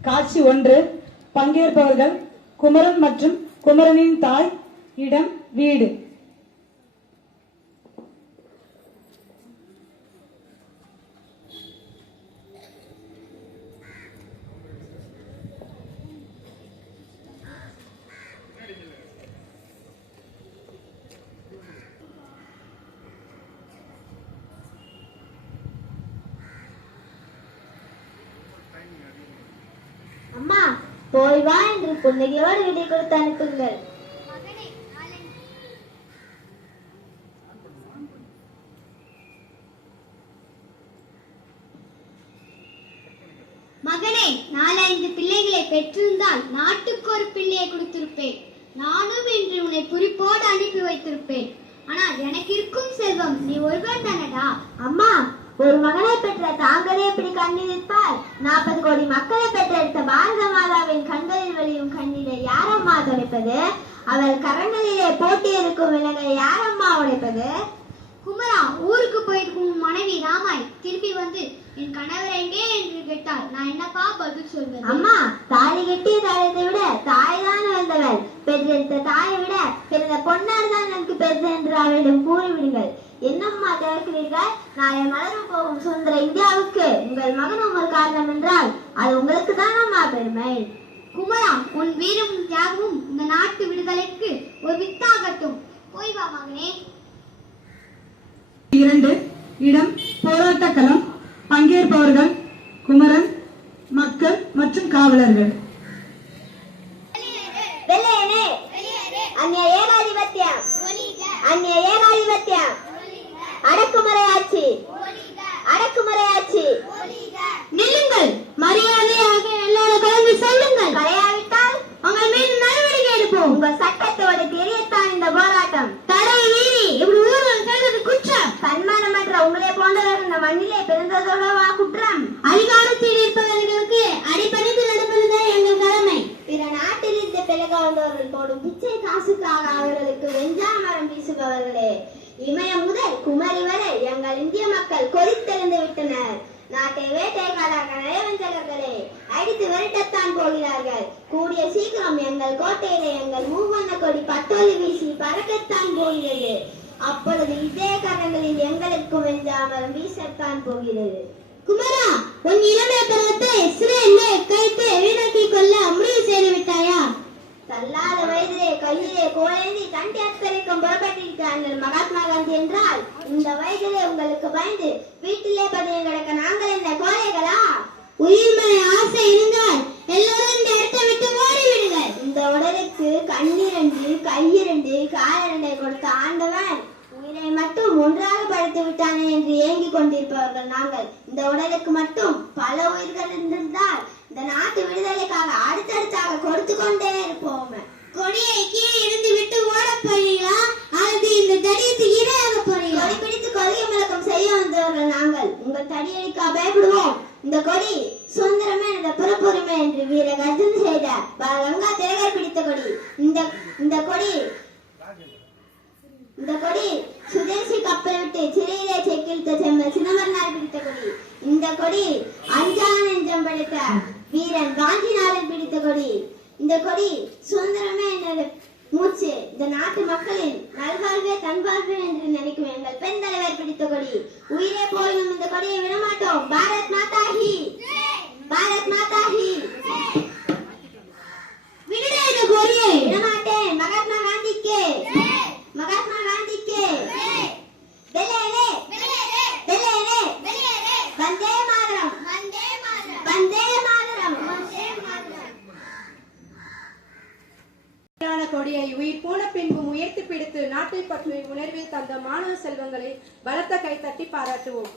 காட்சி ஒன்று பங்கேற்பவர்கள் குமரன் மற்றும் குமரனின் தாய் இடம் வீடு அம்மா போய் வா என்று புன்னகையோடு விடை கொடுத்து அனுப்புங்கள். மகனே நாலஞ்சு பிள்ளைகளை பெற்றிருந்தால் நாட்டுக்கு ஒரு பிள்ளையை கொடுத்திருப்பேன். நானும் இன்று உன்னை குறிப்போடு அனுப்பி வைத்திருப்பேன். ஆனால் எனக்கு இருக்கும் செல்வம் நீ ஒருவன் தானடா? அம்மா ஒரு மகனை பெற்ற தாங்களே இப்படி கண்ணீரிப்பால் நாற்பது கோடி மக்களை கண்களில் வழியும் கண்ணீரை யாரம்மா துடைப்பது? அவள் கரங்களிலே போட்டி இருக்கும் விலங்கை யாரம்மா உடைப்பது? குமரா ஊருக்கு போயிருக்கும் மனைவி ராமாய் திருப்பி வந்து என் கணவர் எங்கே என்று கேட்டால் நான் என்னப்பா பதில் சொல்வேன் அம்மா தாலி கட்டிய தாயத்தை விட தாய் தான் வந்தவள். பெற்றெடுத்த தாயை விட பிறந்த பொன்னார் தான் எனக்கு பெருது என்று அவளிடம் கூறிவிடுங்கள். என்னம்மா திறக்கிறீர்கள் நாளை மலரும் போகும் சுதந்திர இந்தியாவுக்கு உங்கள் மகன் உங்கள் காரணம் என்றால் அது உங்களுக்கு தானம்மா பெருமை? குமரா உன் வீரும் தியாகமும் இந்த நாட்டு விடுதலைக்கு ஒரு வித்தாகட்டும். போய் வா மகனே. இரண்டு இடம் போராட்ட களம். பங்கேற்பவர்கள் குமரன் மக்கள் மற்றும் காவலர்கள். வெள்ளையனே அந்நிய ஏகாதிபத்தியம் அந்நிய ஏகாதிபத்தியம் அடக்குமுறையாட்சி அடக்குமுறையாட்சி நில்லுங்கள் மரியாதையாக பிறந்ததோடவா குற்றம்? அதிகாரத்தில் இருப்பவர்களுக்கு அடிப்படைத்து நடப்பதுதான் எங்கள் கடமை. பிற நாட்டிலிருந்து பிறகு வந்தவர்கள் போடும் பிச்சை காசுக்காக அவர்களுக்கு வெஞ்சாமரம் வீசுபவர்களே. இமயம் முதல் குமரி வரை எங்கள் இந்திய மக்கள் கொதித்தெழுந்து விட்டனர். நாட்டை வேட்டைக்காரர்கள் நயவஞ்சகர்களே அடித்து விரட்டத்தான் போகிறார்கள். கூடிய சீக்கிரம் எங்கள் கோட்டையிலே எங்கள் மூவண்ண கொடி பட்டோலி வீசி பறக்கத்தான் போகிறது. அப்பொழுது இதே கரங்களில் எங்களுக்கும் வெஞ்சாமல் வீசத்தான் போகிறது. குமரா உன் இளமை பருவத்தை இஸ்ரேலே கைத்து வீணாக்கி கொள்ள முடிவு செய்து விட்டாயா தள்ளாத வயதிலே கையிலே கோலேந்தி தண்டி அத்தரைக்கும் புறப்பட்டிருக்கிறார்கள் மகாத்மா காந்தி என்றால் இந்த வயதிலே உங்களுக்கு பயந்து வீட்டிலே பதிவு கிடக்க நாங்கள் என்ன கோழைகளா? உயிர்மலை ஆசை இருந்தால் எல்லோரும் இந்த இடத்தை விட்டு ஓடிவிடுங்கள். இந்த உடலுக்கு கண்ணிரண்டு கையிரண்டு காலிரண்டை கொடுத்த ஆண்டவன் உயிரை மட்டும் ஒன்றாக படைத்து விட்டானே என்று ஏங்கிக் கொண்டிருப்பவர்கள் நாங்கள். இந்த உடலுக்கு மட்டும் பல உயிர்கள் இருந்திருந்தால் இந்த நாட்டு விடுதலைக்காக அடுத்தடுத்தாக கொடுத்து கொண்டே இருப்போம். கொடியை கீழே இருந்து விட்டு ஓட போறீங்களா அல்லது இந்த தடியத்தை இரையாக போறீங்களா கொடி பிடித்து கொள்கை முழக்கம் செய்ய வந்தவர்கள் நாங்கள். உங்கள் தடியடிக்கா பயப்படுவோம். இந்த கொடி சுதந்திரமே எனது புறப்புரிமை என்று வீர கர்ஜன் செய்த கங்கா திலகர் பிடித்த கொடி. இந்த இந்த கொடி இந்த கொடி சுதேசி கப்பல் விட்டு சிறையிலே செக்கிழ்த்த செம்மல் சிதம்பரனார் பிடித்த கொடி. இந்த கொடி அஞ்சா நெஞ்சம் படைத்த வீரன் காந்திநாதன் பிடித்த கொடி. இந்த கொடி சுதந்திரமே என்னது? மூச்சு. இந்த நாட்டு மக்களின் நல்வாழ்வே தன்வாழ்வே என்று நினைக்கும் எங்கள் பெண் தலைவர் பிடித்த கொடி. உயிரே போயினும் இந்த கொடியை விடமாட்டோம். பாரத் மாதா ஹி பாரத் மாதா ஹி விடுடா இந்த கொடியை விடமாட்டேன் மகாத்மா காந்திக்கு மகாத்மா காந்திக்கு வெள்ளையனே வெள்ளையனே வந்தே மாதரம். வந்தே மாதரம். ான கொடியை உயிர் போன பின்பும் உயர்த்தி பிடித்து நாட்டை பற்றிய உணர்வில் தந்த மாணவ செல்வங்களை பலத்த கைத்தட்டி பாராட்டுவோம்.